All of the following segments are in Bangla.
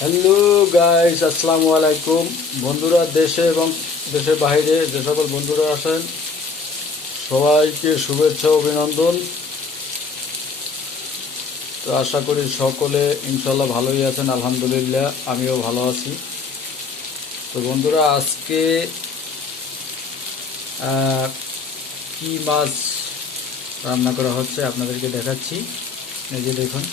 হ্যালো গাইস, আসসালামু আলাইকুম। বন্ধুরা, দেশে এবং দেশের বাইরে যে সকল বন্ধুরা আছেন সবাইকে শুভেচ্ছা ও অভিনন্দন। তো আশা করি সকলে ইনশাল্লাহ ভালোই আছেন। আলহামদুলিল্লাহ, আমিও ভালো আছি। তো বন্ধুরা, আজকে কি মাছ রান্না করা হচ্ছে আপনাদেরকে দেখাচ্ছি। এই যে দেখুন,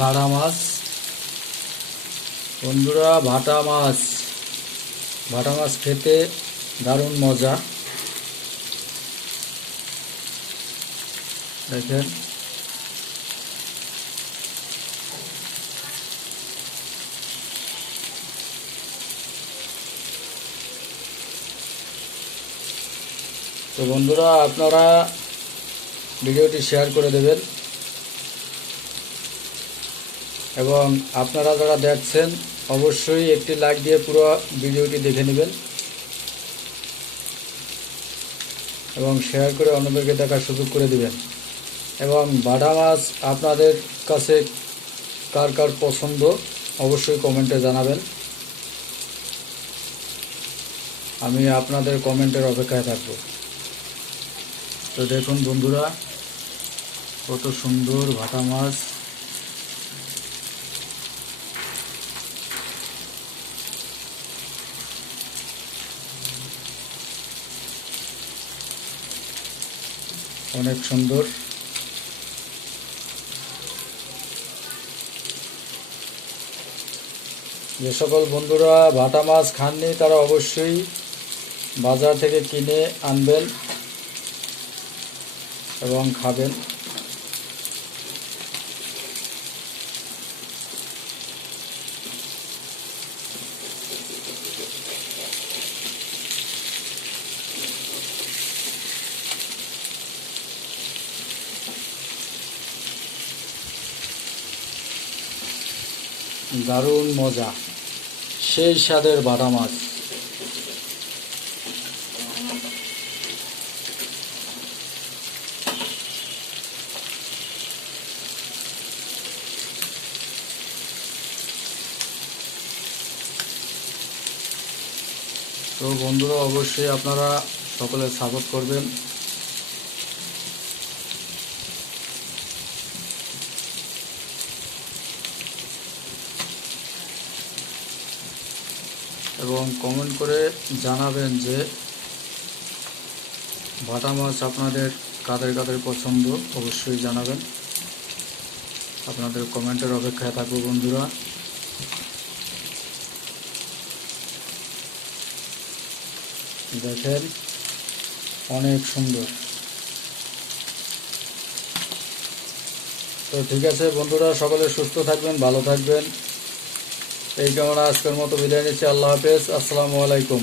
ভাড়া মাছ। বন্ধুরা, ভাটা মাছ খেতে দারুণ মজা। দেখেন, তো বন্ধুরা, আপনারা ভিডিওটি শেয়ার করে দেবেন এবং আপনারা যারা দেখছেন অবশ্যই একটি লাইক দিয়ে পুরো ভিডিওটি দেখে নেবেন এবং শেয়ার করে অন্যদেরকে দেখার সুযোগ করে দিবেন। এবং ভাড়া মাছ আপনাদের কাছে কার কার পছন্দ অবশ্যই কমেন্টে জানাবেন। আমি আপনাদের কমেন্টের অপেক্ষায় থাকব। তো দেখুন বন্ধুরা, কত সুন্দর ভাটা মাছ। অনেক সুন্দর। যে সকল বন্ধুরা ভাটা মাছ খাননি তারা অবশ্যই বাজার থেকে কিনে আনবেন এবং খাবেন। দারুণ মজা, সেই স্বাদের ভাটা মাছ। তো বন্ধুরা, অবশ্যই আপনারা সকলে সাপোর্ট করবেন এবং কমেন্ট করে জানাবেন যে ভাটা মাছ আপনাদের কাদের কাদের পছন্দ অবশ্যই জানাবেন। আপনাদের কমেন্টের অপেক্ষায় থাকবো বন্ধুরা। দেখেন, অনেক সুন্দর। তো ঠিক আছে বন্ধুরা, সকলে সুস্থ থাকবেন, ভালো থাকবেন। এই কামনা আজকের মতো বিদায় নিচ্ছি। আল্লাহ হাফেজ, আসসালামু আলাইকুম।